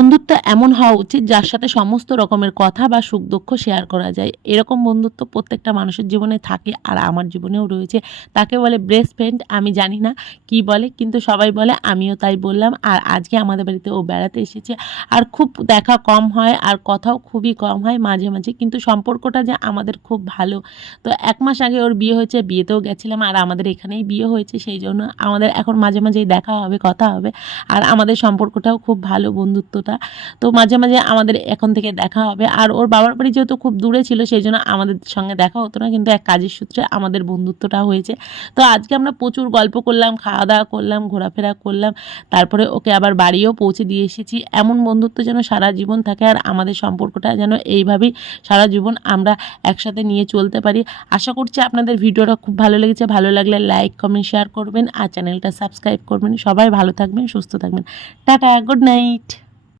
বন্ধুত্ব এমন হওয়া উচিত যার সাথে সমস্ত রকমের কথা বা সুখ দুঃখ শেয়ার করা যায়। এরকম বন্ধুত্ব প্রত্যেকটা মানুষের জীবনে থাকে, আর আমার জীবনেও রয়েছে। তাকে বলে বেস্ট ফ্রেন্ড। আমি জানি না কি বলে, কিন্তু সবাই বলে, আমিও তাই বললাম। আর আজকে আমাদের বাড়িতে ও বেড়াতে এসেছে। আর খুব দেখা কম হয় আর কথাও খুবই কম হয় মাঝে মাঝে, কিন্তু সম্পর্কটা যে আমাদের খুব ভালো। তো 1 মাস আগে ওর বিয়ে হয়েছে, বিয়েতেও গেছিলাম, আর আমাদের এখানেই বিয়ে হয়েছে, সেই জন্য আমাদের এখন মাঝে মাঝেই দেখা হবে, কথা হবে। আর আমাদের সম্পর্কটাও খুব ভালো, বন্ধুত্বটা। তো মাঝে মাঝে আমাদের এখন থেকে দেখা হবে। আর ওর বাবার বাড়ি যেহেতু খুব দূরে ছিল, সেই জন্য আমাদের সঙ্গে দেখা হতো না, কিন্তু এক কাজের সূত্রে আমাদের বন্ধুত্বটা হয়েছে। তো আজকে আমরা প্রচুর গল্প করলাম, খাওয়া দাওয়া করলাম, ঘোরাফেরা করলাম, তারপরে ওকে আবার বাড়িও পৌঁছে দিয়ে এসেছি। এমন বন্ধুত্ব যেন সারা জীবন থাকে, আর আমাদের সম্পর্কটা যেন এইভাবেই সারা জীবন আমরা একসাথে নিয়ে চলতে পারি। আশা করছি আপনাদের ভিডিওটা খুব ভালো লেগেছে। ভালো লাগলে লাইক, কমেন্ট, শেয়ার করবেন, আর চ্যানেলটা সাবস্ক্রাইব করবেন। সবাই ভালো থাকবেন, সুস্থ থাকবেন। Tata, good night.